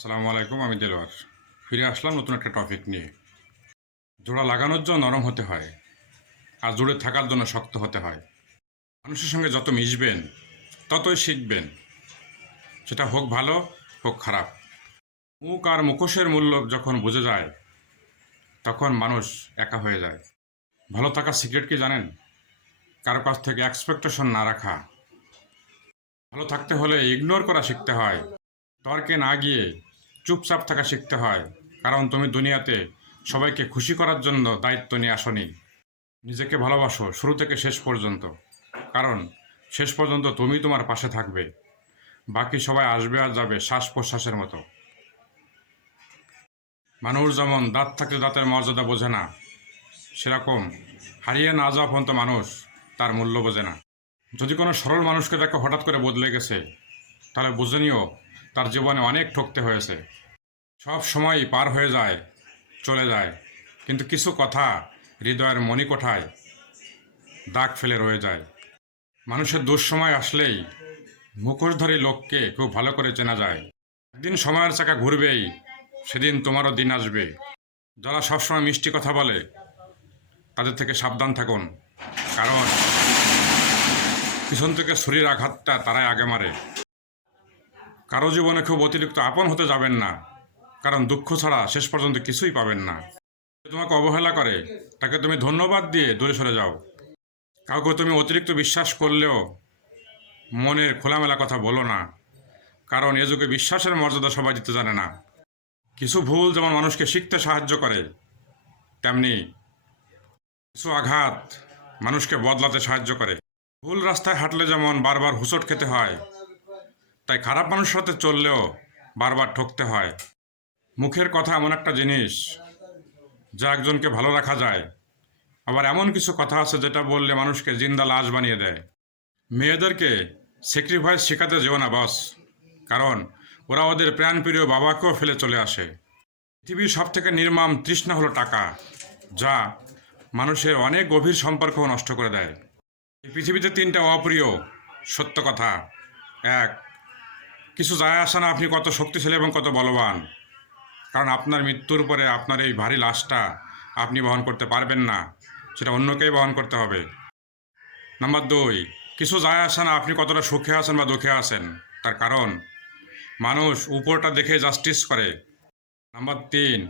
আসসালামু আলাইকুম, আমি দেলোয়ার। ফিরে আসলাম নতুন একটা টপিক নিয়ে। জোড়া লাগানোর জন্য নরম হতে হয়, আর জুড়ে থাকার জন্য শক্ত হতে হয়। মানুষের সঙ্গে যত মিশবেন ততই শিখবেন, সেটা হোক ভালো হোক খারাপ। মুখ আর মুখোশের মূল্য যখন বুঝে যায় তখন মানুষ একা হয়ে যায়। ভালো থাকার সিক্রেট কি জানেন? কারো কাছ থেকে এক্সপেকটেশন না রাখা। ভালো থাকতে হলে ইগনোর করা শিখতে হয়, তর্কে না গিয়ে চুপচাপ থাকা শিখতে হয়। কারণ তুমি দুনিয়াতে সবাইকে খুশি করার জন্য দায়িত্ব নিয়ে আসনি। নিজেকে ভালোবাসো শুরু থেকে শেষ পর্যন্ত, কারণ শেষ পর্যন্ত তুমি তোমার পাশে থাকবে। বাকি সবাই আসবে আর যাবে শ্বাস প্রশ্বাসের মতো। মানুষ যেমন দাঁত থাকতে দাঁতের মর্যাদা বোঝে না, সেরকম হারিয়ে না যাওয়া পর্যন্ত মানুষ তার মূল্য বোঝে না। যদি কোনো সরল মানুষকে দেখো হঠাৎ করে বদলে গেছে, তাহলে বুঝে নিও তার জীবনে অনেক ঠকতে হয়েছে। সব সময়ই পার হয়ে যায়, চলে যায়, কিন্তু কিছু কথা হৃদয়ের মণিকোঠায় দাগ ফেলে রয়ে যায়। মানুষের দুঃসময় আসলেই মুখোশধারী লোককে খুব ভালো করে চেনা যায়। একদিন সময়ের চাকা ঘুরবেই, সেদিন তোমারও দিন আসবে। যারা সবসময় মিষ্টি কথা বলে তাদের থেকে সাবধান থাকুন, কারণ পিছন থেকে ছুরির আঘাতটা তারাই আগে মারে। কারো জীবনে খুব অতিরিক্ত আপন হতে যাবেন না, কারণ দুঃখ ছাড়া শেষ পর্যন্ত কিছুই পাবেন না। তোমাকে অবহেলা করে তাকে তুমি ধন্যবাদ দিয়ে দূরে সরে যাও। কাউকে তুমি অতিরিক্ত বিশ্বাস করলেও মনের খোলামেলা কথা বলো না, কারণ এ যুগে বিশ্বাসের মর্যাদা সবাই দিতে জানে না। কিছু ভুল যেমন মানুষকে শিখতে সাহায্য করে, তেমনি কিছু আঘাত মানুষকে বদলাতে সাহায্য করে। ভুল রাস্তায় হাঁটলে যেমন বারবার হোঁচট খেতে হয়, তাই খারাপ মানুষের সাথে চললেও বারবার ঠকতে হয়। মুখের কথা এমন একটা জিনিস যা একজনকে ভালো রাখা যায়, আবার এমন কিছু কথা আছে যেটা বললে মানুষকে জিন্দা লাশ বানিয়ে দেয়। মেয়েদেরকে স্যাক্রিফাইস শেখাতে যেও না বস, কারণ ওরা ওদের প্রাণপ্রিয় বাবাকেও ফেলে চলে আসে। পৃথিবীর সব থেকে নির্মম তৃষ্ণা হলো টাকা, যা মানুষের অনেক গভীর সম্পর্ক নষ্ট করে দেয়। এই পৃথিবীতে তিনটা অপ্রিয় সত্য কথা। এক, কিছু যায় আসে না আপনি কত শক্তিশালী এবং কত বলবান, কারণ আপনার মৃত্যুর পরে আপনার এই ভারী লাশটা আপনি বহন করতে পারবেন না, সেটা অন্যকেই বহন করতে হবে। নাম্বার দুই, কিছু যায় আসে না আপনি কতটা সুখে আছেন বা দুঃখে আছেন, তার কারণ মানুষ উপরটা দেখে জাস্টিস করে। নাম্বার তিন,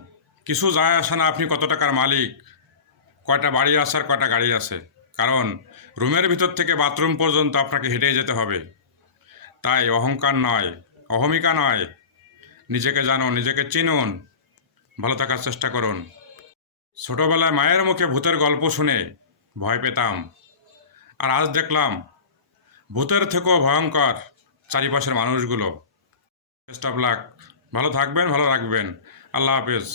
কিছু যায় আসে না আপনি কত টাকার মালিক, কয়টা বাড়ি আছে আর কয়টা গাড়ি আছে, কারণ রুমের ভিতর থেকে বাথরুম পর্যন্ত আপনাকে হেঁটেই যেতে হবে। তাই অহংকার নয়, অহমিকা নয়, নিজেকে জানুন, নিজেকে চিনুন, ভালো থাকার চেষ্টা করুন। ছোটবেলায় মায়ের মুখে ভূতের গল্প শুনে ভয় পেতাম, আর আজ দেখলাম ভূতের থেকেও ভয়ঙ্কর চারিপাশের মানুষগুলো। বেস্ট অফ লাক, ভালো থাকবেন, ভালো রাখবেন। আল্লাহ হাফেজ।